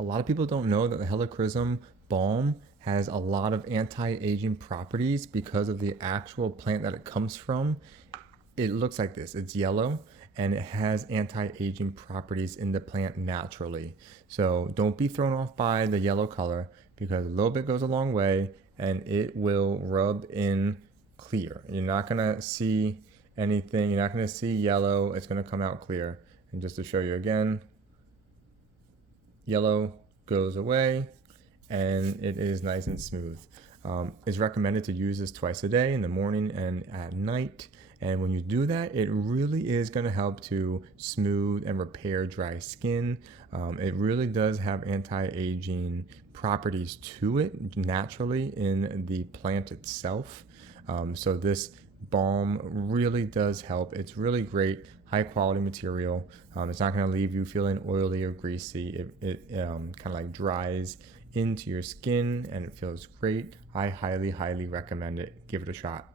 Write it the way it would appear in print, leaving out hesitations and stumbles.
A lot of people don't know that the Helichrysum Balm has a lot of anti-aging properties because of the actual plant that it comes from. It looks like this. It's yellow and it has anti-aging properties in the plant naturally. So don't be thrown off by the yellow color because a little bit goes a long way and it will rub in clear. You're not gonna see anything. You're not gonna see yellow. It's gonna come out clear. And just to show you again, yellow goes away and it is nice and smooth. It's recommended to use this twice a day, in the morning and at night. And when you do that, it really is going to help to smooth and repair dry skin. It really does have anti-aging properties to it naturally in the plant itself. So this balm really does help. It's really great, high quality material. It's not going to leave you feeling oily or greasy. It kind of like dries into your skin and it feels great. I highly recommend it. Give it a shot.